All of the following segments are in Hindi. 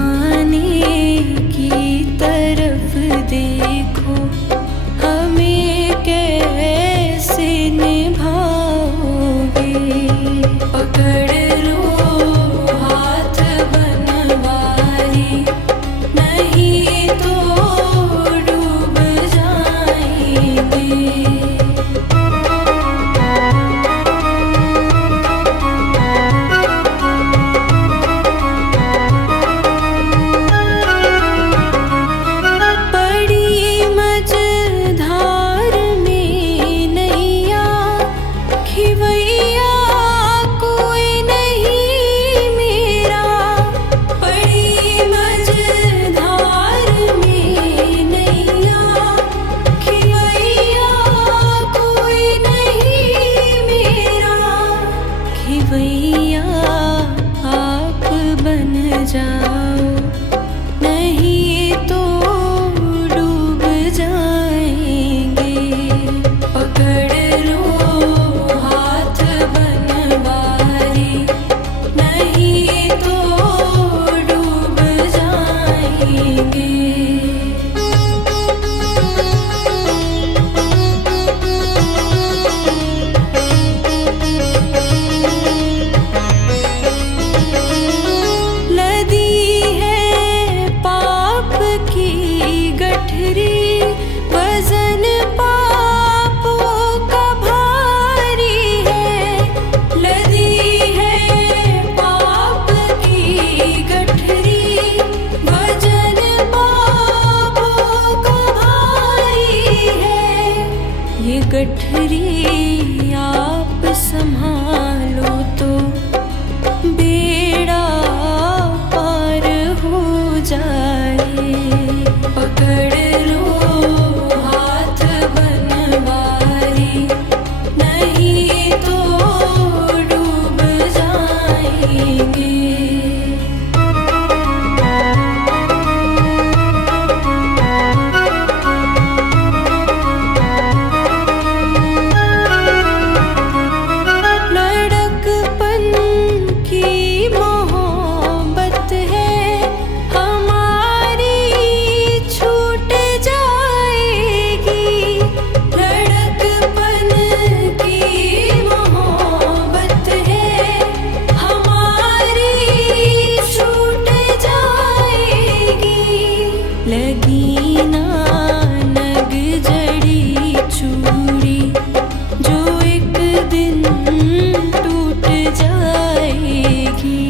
जमाने की तरफ देखो, हमें कैसे निभाओगे। पकड़ लो हाथ बनवारी, नहीं तो डूब जाएंगे। भैया आप बन जाओ, नहीं तो डूब जाएंगे। पकड़ लो हाथ बनवारी, नहीं तो डूब जाएंगे। वजन पापों का भारी है, लदी है पाप की गठरी। वजन पापों का भारी है, ये गठरी आप संभालो तो बेड़ा पार हो जाए। पकड़ लो हाथ बनवारी, नहीं तो डूब जाएंगे। लड़कपन की मोहब्बत है हमारी, छूट जाएगी। लड़कपन की मोहब्बत है हमारी, छूट जाएगी। लगी ना नग जड़ी चूड़ी, जो एक दिन टूट जाएगी।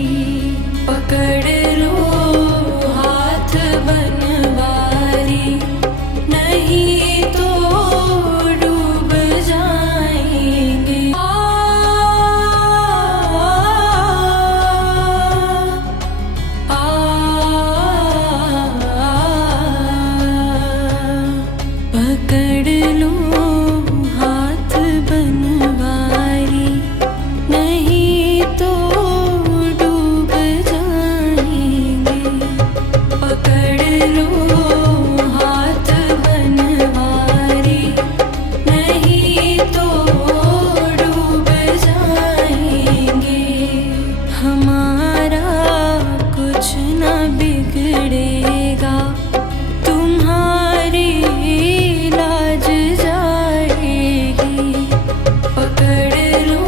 पकड़ लो हाथ बनवारी, नहीं तो डूब जाएंगे। पकड़ लो हाथ बनवारी, नहीं तो डूब जाएंगे। पकड़ लो हाथ बनवारी, नहीं तो डूब जाएंगे। हमारा कुछ न बिगड़ेगा, तुम्हारी लाज जाएगी। पकड़ लो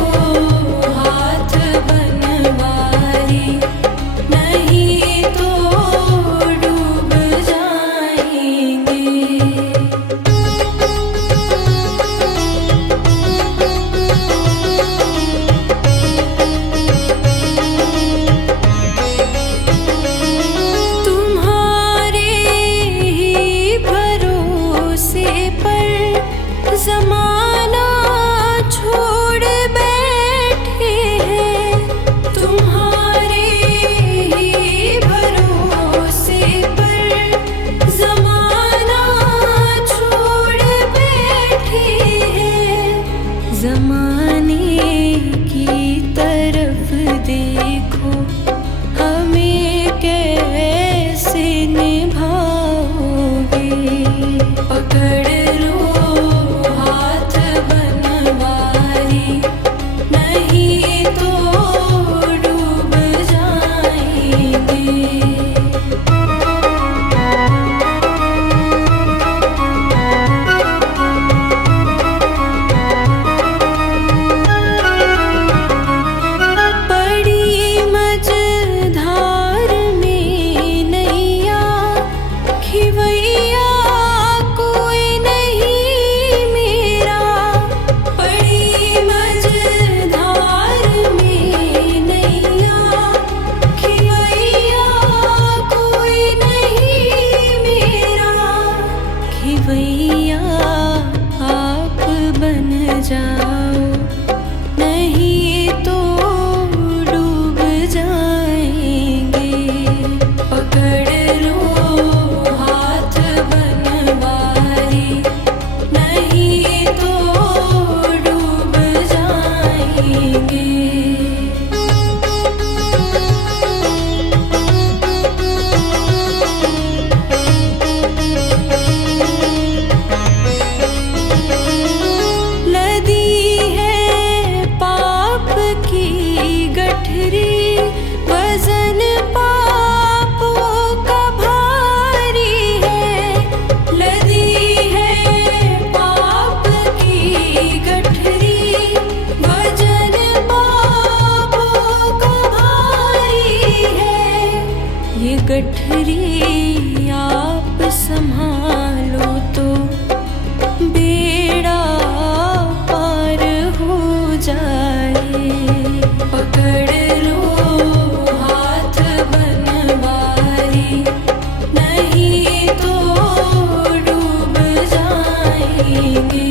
हाथ बनवारी, नहीं तो डूब जाएंगे। तुम्हारा आप संभालो तो बेड़ा पार हो जाए। पकड़ लो हाथ बनवारी, नहीं तो डूब जाएंगे।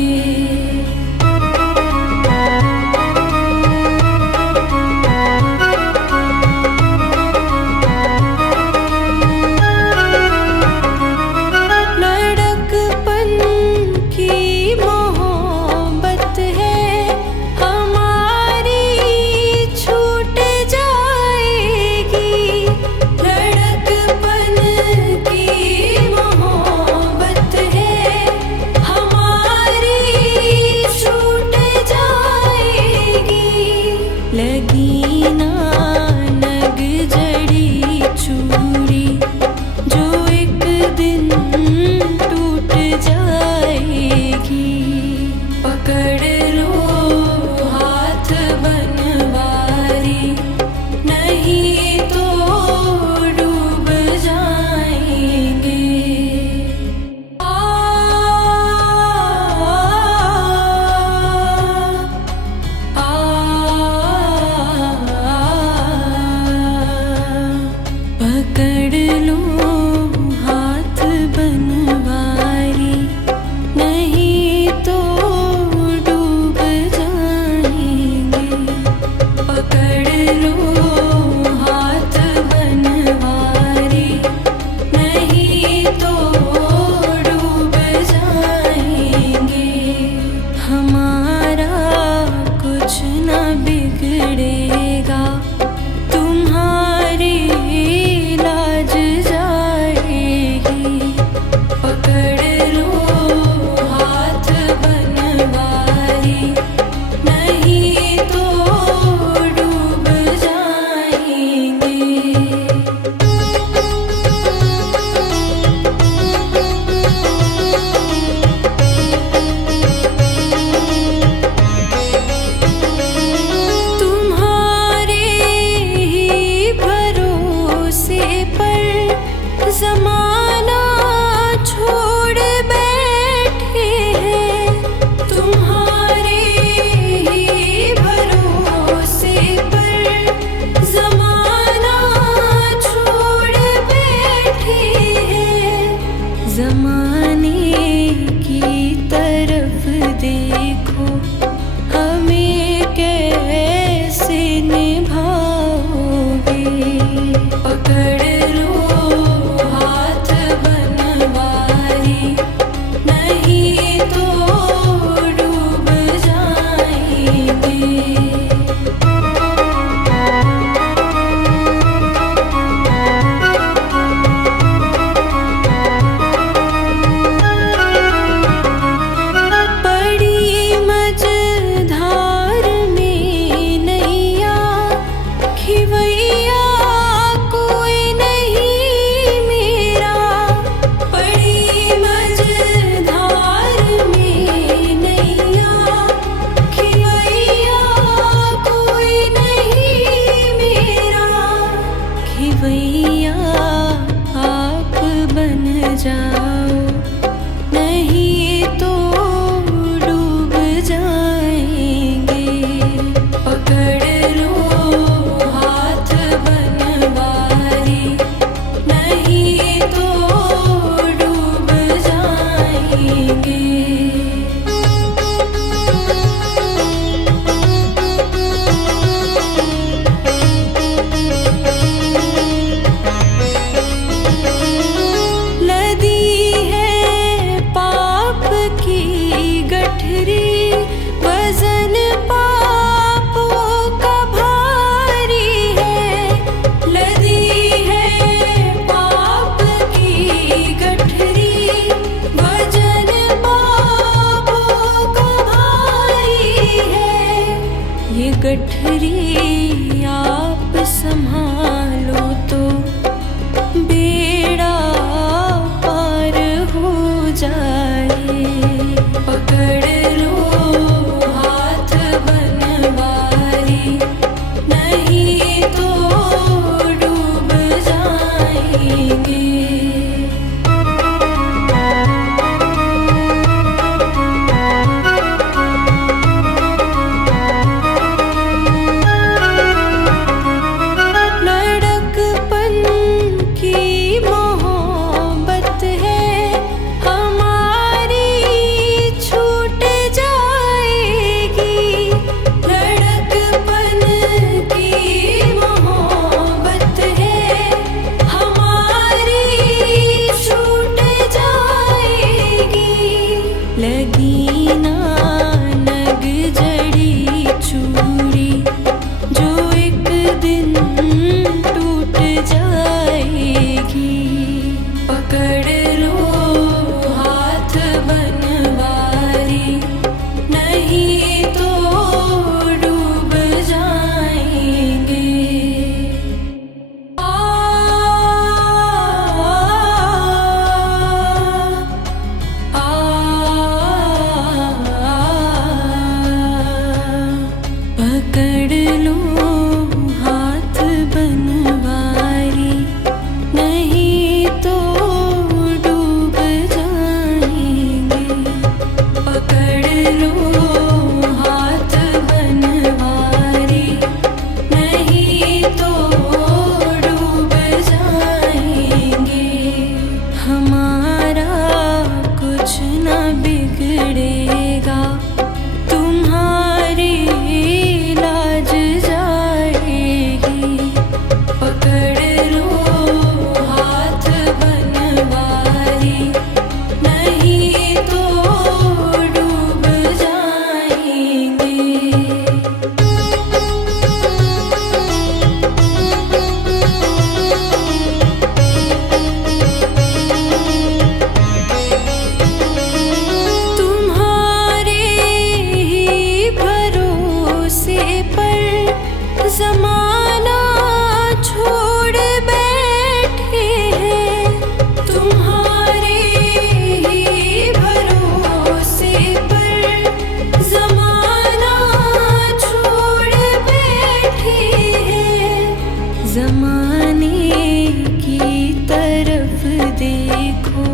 देखो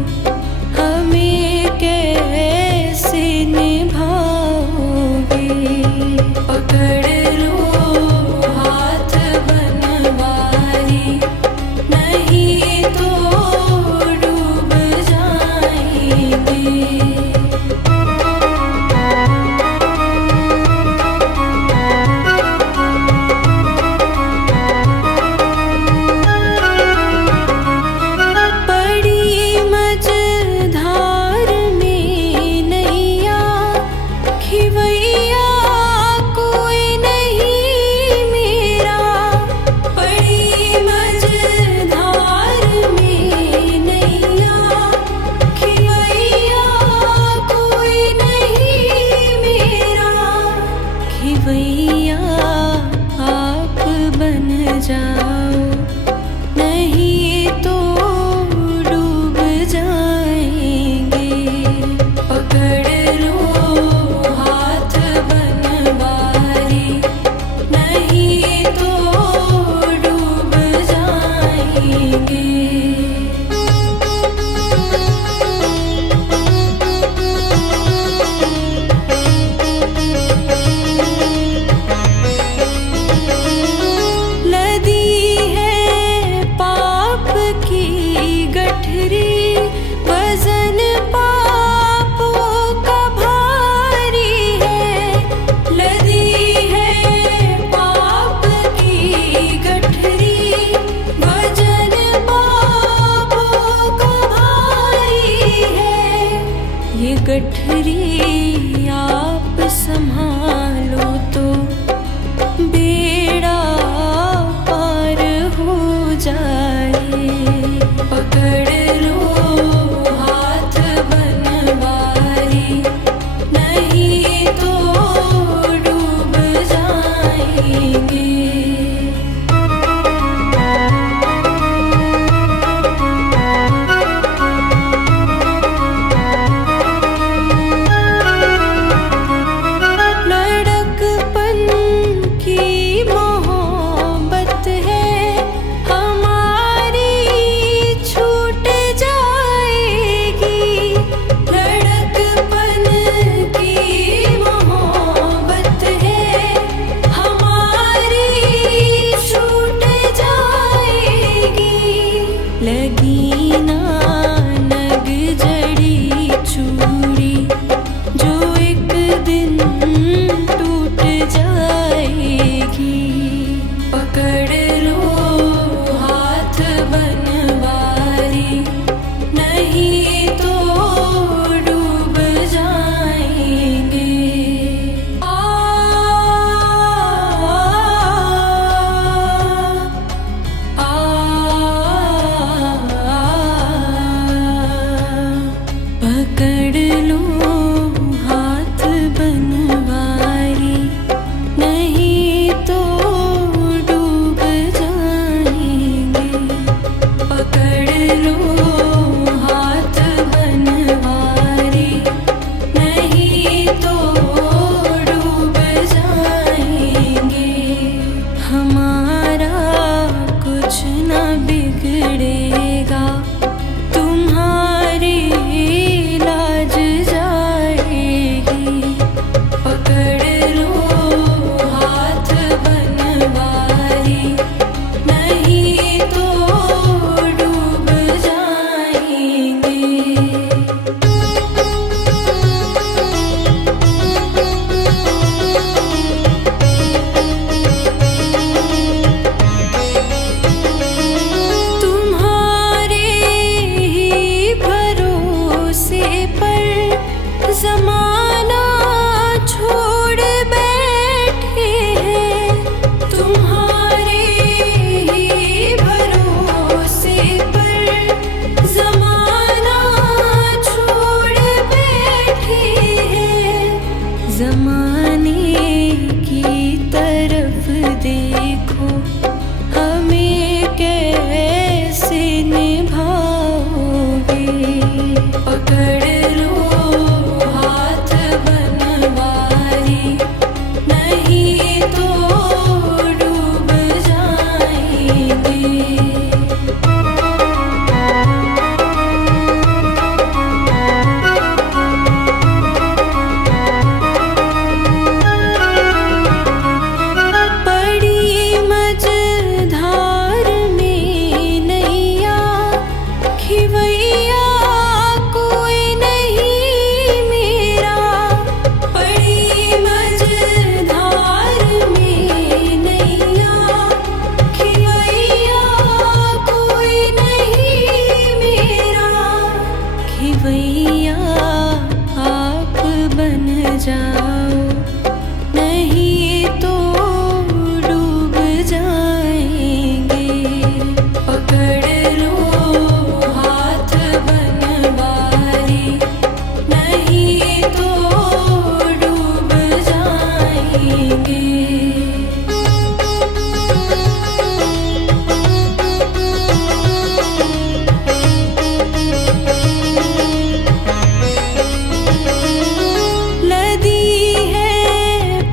हमें कैसे निभाओगे। पकड़ लो हाथ बनवारी, नहीं तो डूब जाएंगे। खिवैया आप बन जाओ, नहीं तो डूब जाएंगे। पकड़ लो हाथ बनवारी, नहीं तो डूब जाएंगे। वजन पापों का भारी है, लदी है पाप की गठरी। वजन पापों का भारी है, ये गठरी आप संभालो तो बेड़ा पार हो जाए। पकड़ लो हाथ बनवारी, नहीं तो डूब जाएंगे। लड़कपन की मोहब्बत है हमारी, छूट जाएगी। लड़कपन की मोहब्बत है हमारी, छूट जाएगी। लगी ना नग जड़ी चूड़ी, जो एक दिन टूट जाएगी। पकड़ लो हाथ बनवारी, नहीं तो डूब जाएंगे। पकड़ लो हाथ बनवारी, नहीं तो डूब जाएंगे। पकड़ लो हाथ बनवारी, नहीं तो डूब जाएंगे। हमारा कुछ न बिगड़ेगा, तुम्हारी लाज जाएगी। पकड़ लो हाथ बनवारी, नहीं तो डूब जाएंगे। तुम्हारे ही भरोसे पर ज़माना छोड़ बैठे हैं। तुम्हारे ही भरोसे पर ज़माना छोड़ बैठे हैं। ज़माने की तरफ देखो हमें कैसे निभाओगे। पकड़ लो हाथ खिवैया कोई नहीं मेरा, बड़ी मझधार में नैया, खिवैया कोई नहीं मेरा, खिवैया आप बन जाओ, नहीं तो डूब जाएंगे। पकड़ लो हाथ बनवारी, नहीं तो डूब जाएंगे। लदी है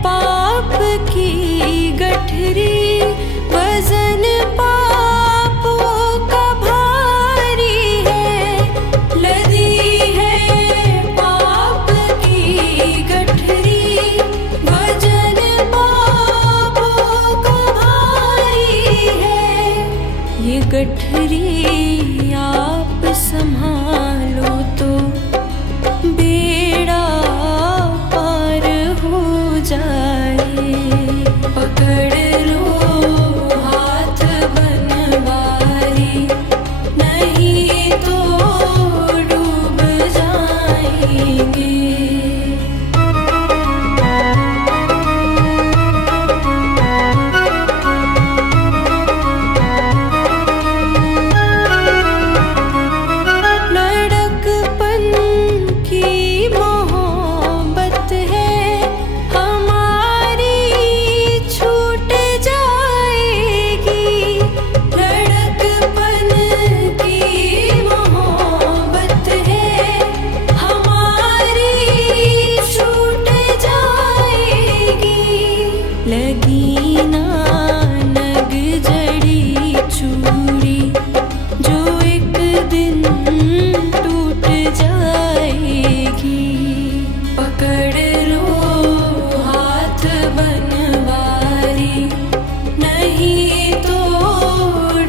पाप की गठरी, वजन पापों का भारी है। लदी है पाप की गठरी, वजन पापों का भारी है। ये गठरी आप संभालो तो बेड़ा पार हो जाए। पकड़ लो हाथ बनवारी, नहीं तो डूब जाएंगे। लड़कपन की मोहब्बत है हमारी छूट जाएगी। लड़कपन की मोहब्बत है हमारी छूट जाएगी। लगी ना नग जड़ी चूड़ी, जो एक दिन टूट जाएगी। पकड़ लो हाथ बनवारी, नहीं तो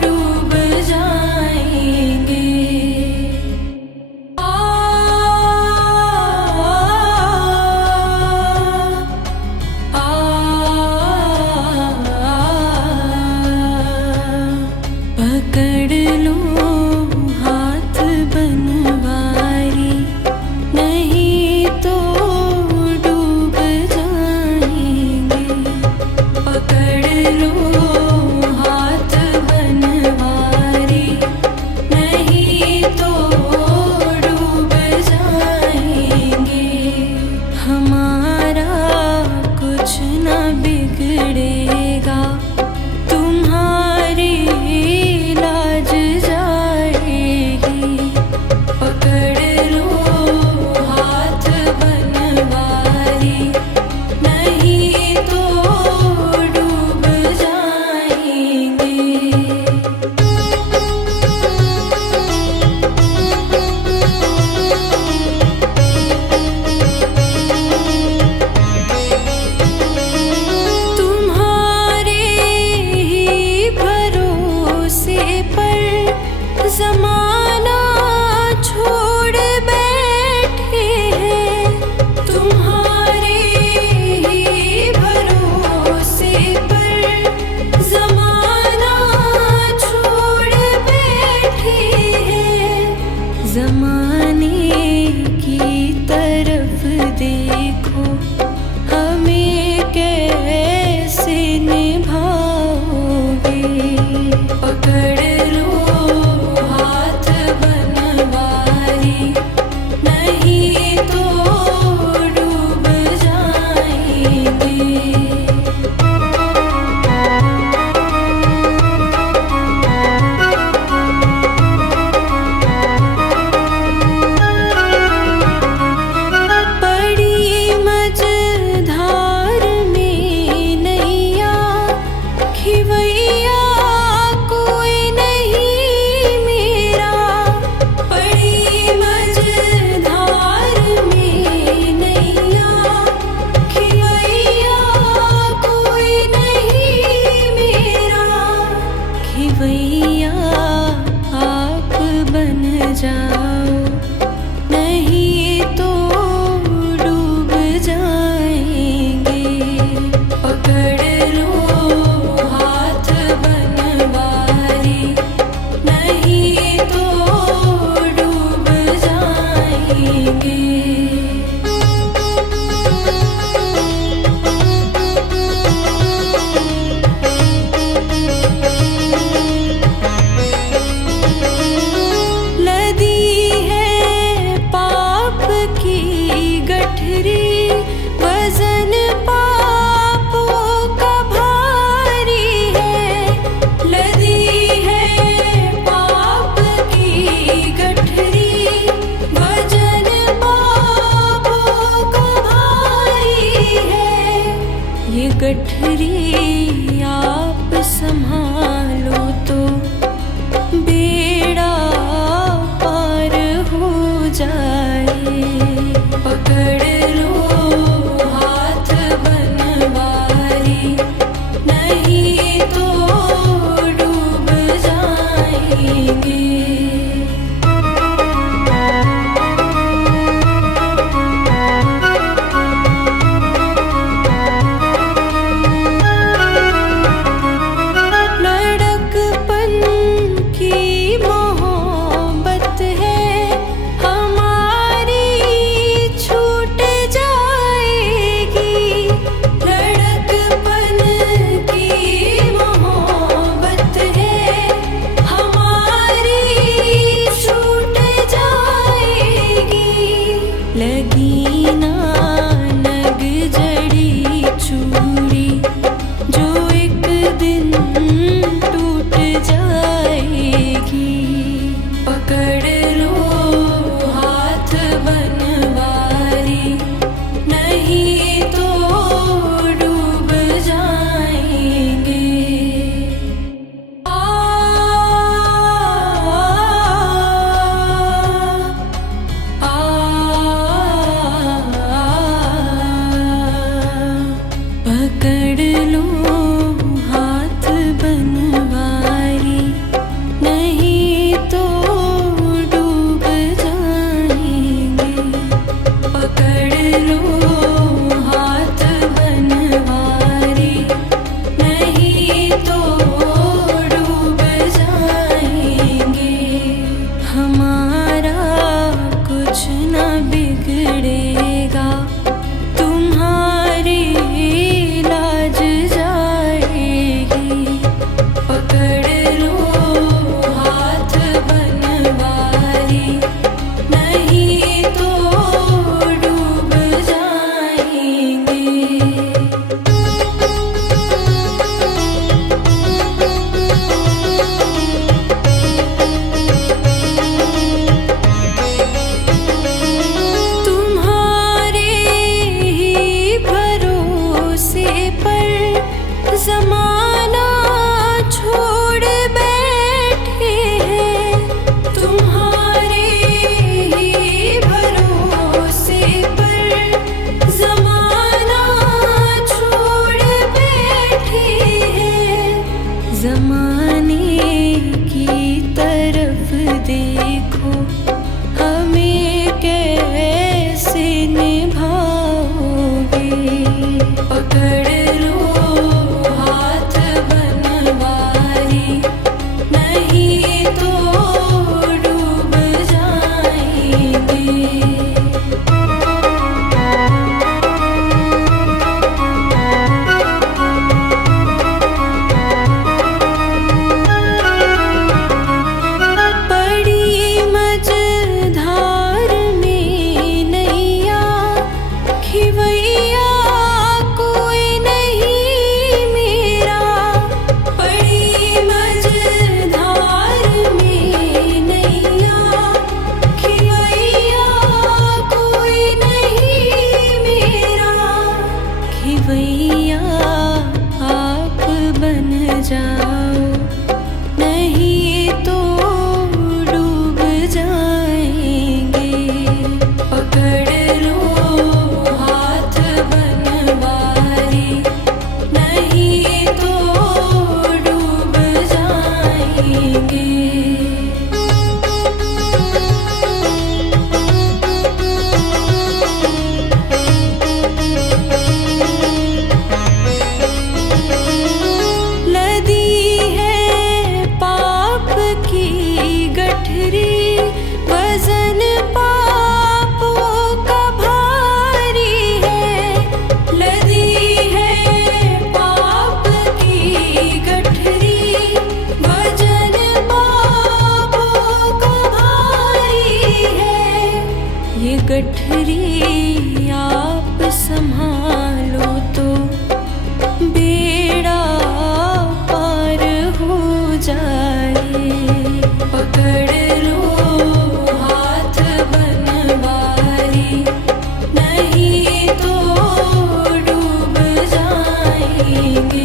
डूब जाएंगे। आ, पकड़ लो हाथ बनवारी, नहीं तो डूब जाएंगे। पकड़ लो हाथ बनवारी, नहीं तो डूब जाएंगे। हमारा कुछ न बिगड़ेगा, तुम्हारी लाज जाएगी। पकड़ लो हाथ बनवारी, नहीं तो डूब जाएंगे। तुम्हारे ही भरोसे पर जमाना छोड़ बैठे हैं। तुम्हारे ही भरोसे पर जमाना छोड़ बैठे हैं। जमाने की तरफ देखो, हमें कैसे निभाओगे। पकड़ लो हाथ बनवारी, नहीं तो डूब जाएंगे। बड़ी मझधार जाओ, नहीं तो डूब जाएंगे। पकड़ लो हाथ बनवारी, नहीं तो डूब जाएंगे। लदी है पाप की गठरी, वजन पापों का भारी है। लदी है पाप की गठरी, वजन पापों का भारी है। ये गठरी आप संभालो तो बेड़ा पार हो जाए। पकड़ लो हाथ बनवारी, नहीं तो डूब जाएंगे। लड़कपन की मोहब्बत है हमारी, छूट जाएगी। लड़कपन की मोहब्बत है हमारी, छूट जाएगी। लगी ना नग जड़ी चूड़ी, जो एक दिन टूट जाएगी। पकड़ लो हाथ बनवारी, नहीं तो डूब जाएंगे। पकड़ लो हाथ बनवारी, नहीं तो डूब जाएंगे। पकड़ लो हाथ बनवारी, नहीं तो डूब जाएंगे। हमारा कुछ न बिगड़ेगा, तुम्हारी लाज जाएगी। पकड़ लो हाथ बनवारी, नहीं तो डूब जाएंगे। तुम्हारी गठरी आप संभालो तो बेड़ा पार हो जाए। पकड़ लो हाथ बनवारी, नहीं तो डूब जाएंगे।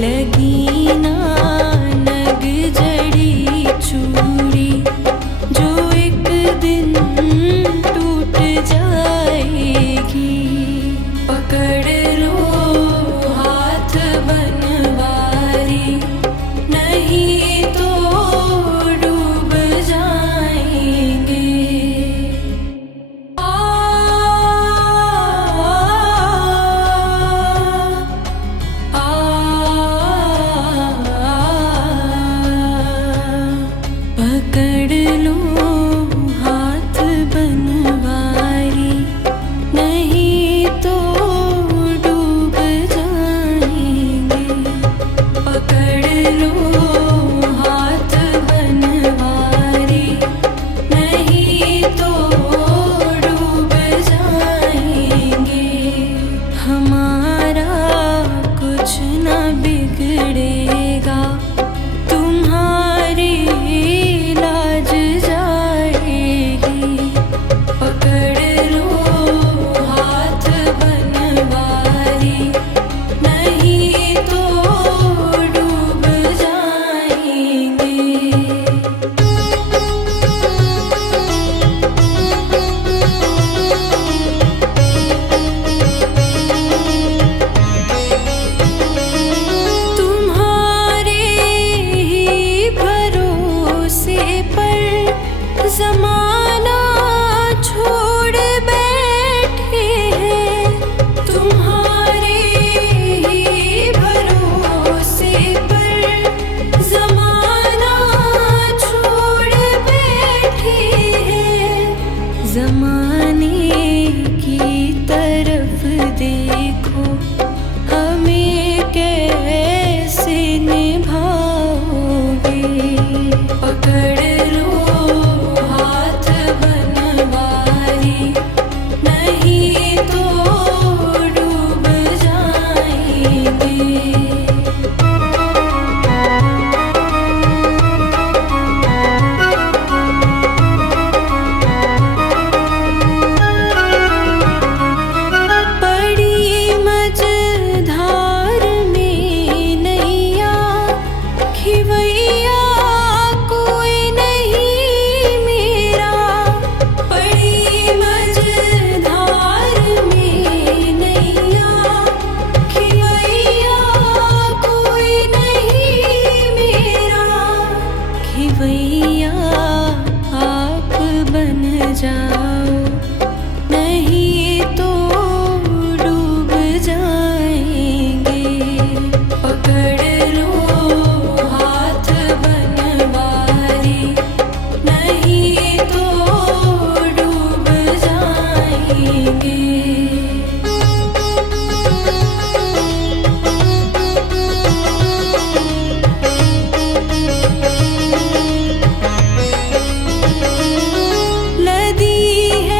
लगी ना नग जड़ी चूड़ी, जो एक दिन टूट जाएगी। पकड़ लो हाथ बनवारी, नहीं तो डूब जाएंगे। पकड़ लो हाथ बनवारी, नहीं तो डूब जाएंगे। पकड़ लो हाथ बनवारी, नहीं तो डूब जाएंगे। हमारा कुछ न बिगड़ेगा, तुम्हारी लाज जाएगी। पकड़ लो हाथ बनवारी, नहीं तो डूब जाएंगे। तुम्हारे ही भरोसे पर ज़माना छोड़ बैठे हैं। तुम्हारे ही भरोसे पर ज़माना छोड़ बैठे हैं। ज़माने की तरफ देखो, हमें कैसे निभाओगे। पकड़ लो हाथ बनवारी, नहीं तो डूब जाएंगे। बड़ी मझधार में नैया, खिवैया कोई नहीं मेरा। बड़ी मझधार में नैया, खिवैया कोई नहीं मेरा। खिवैया आप बन जाओ, नहीं तो डूब जाएंगे। पकड़ लो हाथ बनवारी, नहीं तो डूब जाएंगे। लदी है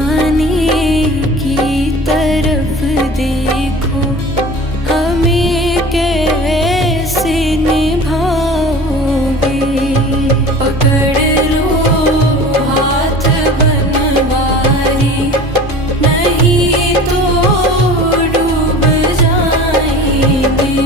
जमाने की तरफ देखो, हमें कैसे निभाओगे। पकड़ लो हाथ बनवारी, नहीं तो डूब जाएंगे।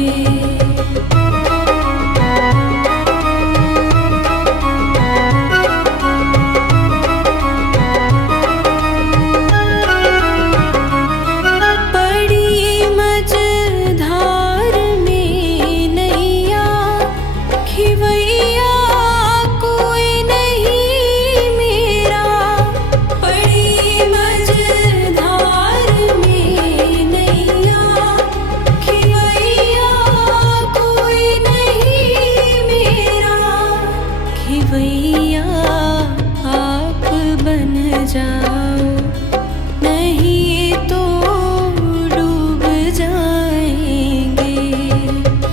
खिवैया आप बन जाओ, नहीं तो डूब जाएंगे।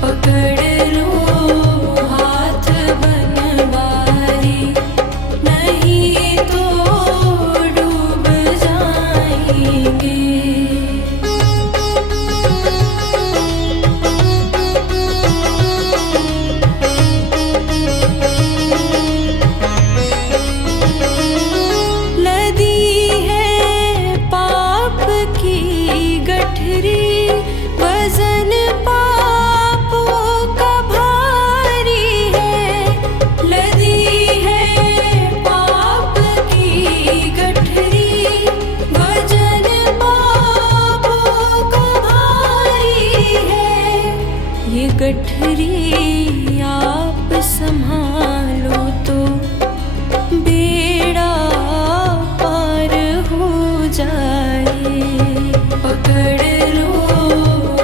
पकड़ लो हाथ बनवारी, नहीं तो डूब जाएंगे। वजन पापों का भारी है, लदी है पाप की गठरी। वजन पापों का भारी है, ये गठरी आप संभालो तो बेड़ा पार हो जाए। पकड़ लो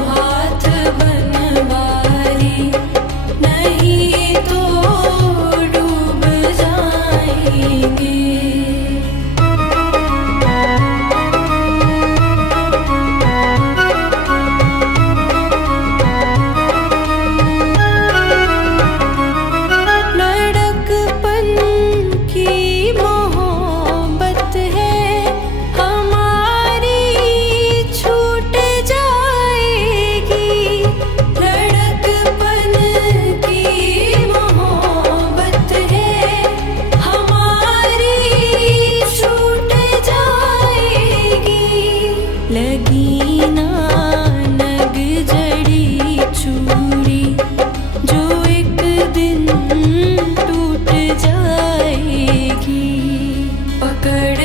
हाथ बनवारी, नहीं तो डूब जाएंगे। लड़कपन की मोहब्बत है हमारी, छूट जाएगी। लड़कपन की मोहब्बत है हमारी, छूट जाएगी। लगी ना नग जड़ी चूड़ी, जो एक दिन टूट जाएगी। पकड़